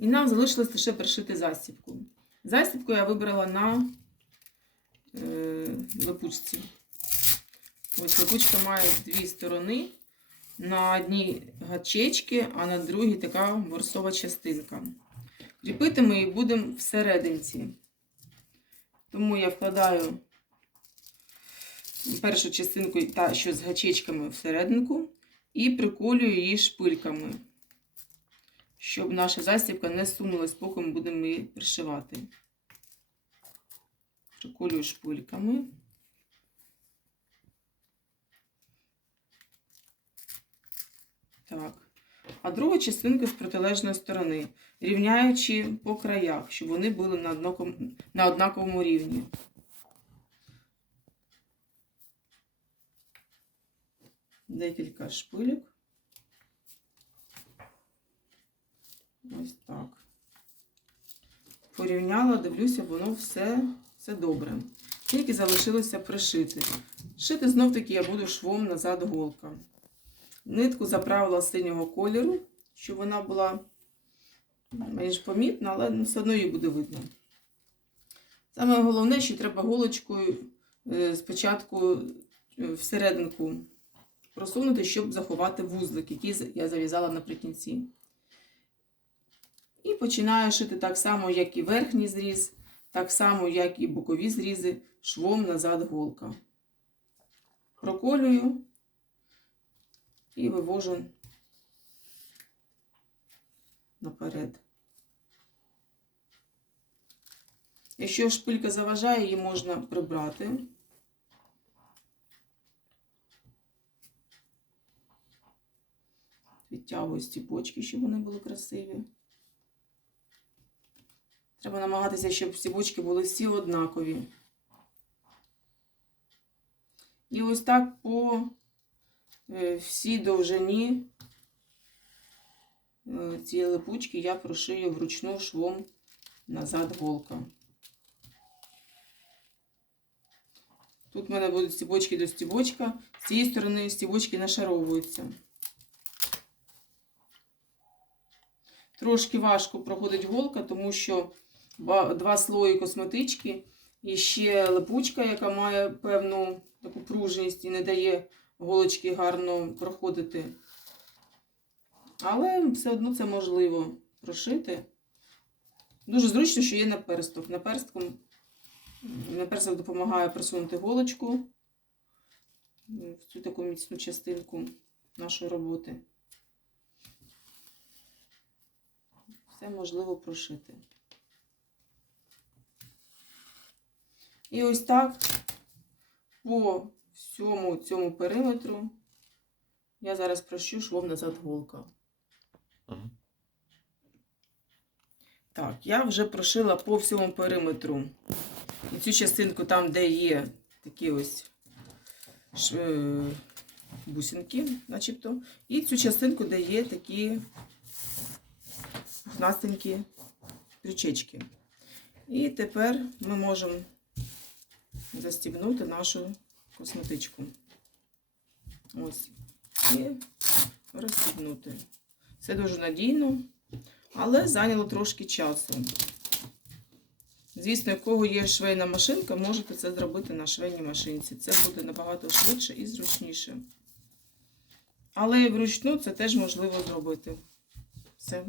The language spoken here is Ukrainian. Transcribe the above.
І нам залишилось лише пришити застібку. Застібку я вибрала на е, липучці. Ось липучка має дві сторони. На одній гачечки, а на другій така борсова частинка. Кріпити ми її будемо всерединці. Тому я вкладаю першу частинку, та що з гачечками всерединку, і приколюю її шпильками, щоб наша застібка не сунулась, поки ми будемо її пришивати. Приколюю шпильками. Так. А другу частинку з протилежної сторони, рівняючи по краях, щоб вони були на, однаковому рівні. Декілька шпилек. Ось так. Порівняла, дивлюся, воно все, все добре. Тільки залишилося пришити. Шити знов таки я буду швом назад голка. Нитку заправила синього кольору, щоб вона була менш помітна, але все одно її буде видно. Саме головне, що треба голочкою е, спочатку е, всерединку просунути, щоб заховати вузлик, який я зав'язала наприкінці. І починаю шити так само, як і верхній зріз, так само, як і бокові зрізи, швом назад голка. Проколюю і вивожу наперед. Якщо шпилька заважає, її можна прибрати. Відтягую стіпочки, щоб вони були красиві. Треба намагатися, щоб стібочки були всі однакові. І ось так по е, всій довжині е, цієї липучки я прошию вручну швом назад голка. Тут в мене будуть стібочки до стібочка. З цієї сторони стібочки нашаровуються. Трошки важко проходить голка, тому що два слої косметички і ще липучка, яка має певну таку пружність і не дає голочки гарно проходити. Але все одно це можливо прошити. Дуже зручно, що є наперсток. Наперстком наперсток допомагає просунути голочку в цю таку міцну частинку нашої роботи. Все можливо прошити. І ось так по всьому цьому периметру я зараз прощу швом назад голка. Мгм. Так, я вже прошила по всьому периметру. І цю частинку там, де є такі ось е, бусинки, начебто. І цю частинку, де є такі пухнастенькі крючечки. І тепер ми можемо застібнути нашу косметичку. Ось. І розстібнути. Це дуже надійно, але зайняло трошки часу. Звісно, у кого є швейна машинка, можете це зробити на швейній машинці. Це буде набагато швидше і зручніше. Але вручну це теж можливо зробити. Все.